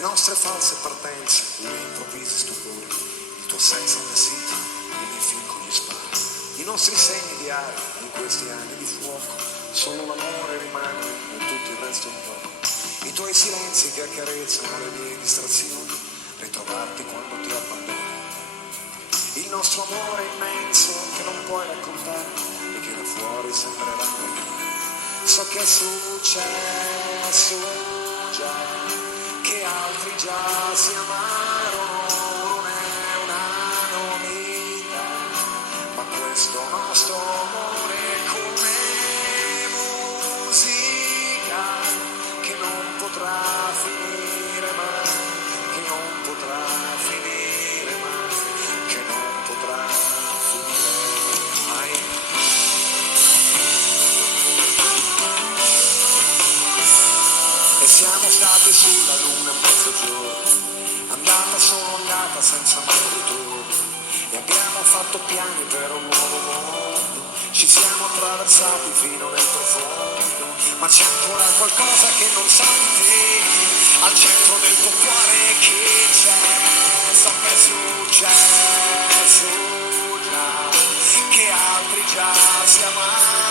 nostre false partenze, i miei improvvisi stupori, il tuo senza vestito, i miei figli con gli spari, i nostri segni diari in questi anni di fuoco, solo l'amore rimane e tutto il resto è un poco. I tuoi silenzi che accarezzano le mie distrazioni, ritrovarti quando ti abbandono. Il nostro amore immenso che non puoi raccontare e che da fuori sembrerà normale. So che è successo già, che altri già si amarono, non è una novità, ma questo nostro amore è come musica che non potrà finire mai, che non potrà finire mai, che non potrà finire mai. E siamo stati sulla luna mezzogiorno, andata solo andata senza mai ritorno, e abbiamo fatto piani per un nuovo mondo, ci siamo attraversati fino nel profondo, ma c'è ancora qualcosa che non sai di te, al centro del tuo cuore che c'è, so che è successo già, che altri già si amano.